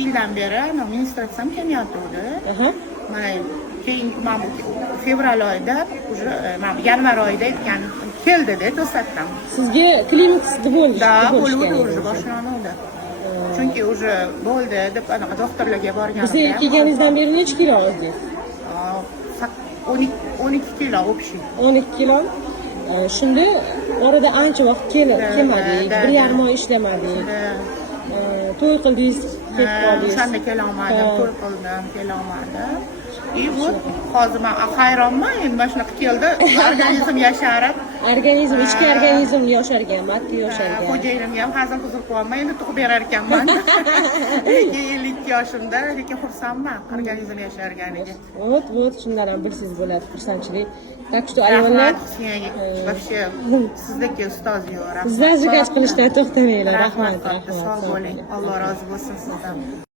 yildan beri menstruatsiyam kelmayotgandi. Aha. Mana keyin mana bu fevral oyida уже mana yanvar oyida aytgan keldida to'satdan. Sizga klinikasida bo'ldi. Da, bo'ldi уже boshlanuvdi. Chunki уже bo'ldi deb anaqa doktorlarga borganimda. Bizga kelganingizdan beri necha kilo ozdingiz? 12 kilo общий. 12 kilo. Shunda orada ancha vaqt kelmadik, 1,5 oy ishlamadik. To'y qildingiz, ketib qoldingiz. O'shanda kelolmadim, to'y qildim, kelolmadim. И вот hozir men hayronman, endi mana shunaqa keldi, organizm yasharib. Organizm, ichki organizm yoshargan, matni yoshargan. Xo'jayinimga ham hazil huzur qilyapman, endi tug'ib berar ekanman. 52 yoshimda, lekin xursandman organizm yasharganiga. Вот, shundan ham bilsangiz bo'ladi, xursandchilik. Так что ayollar, вообще sizdagi ustoz yo'q. sizdan zikr qilishdan to'xtamanglar. Rahmat, sog' bo'ling. Alloh rozi bo'lsin sizdan.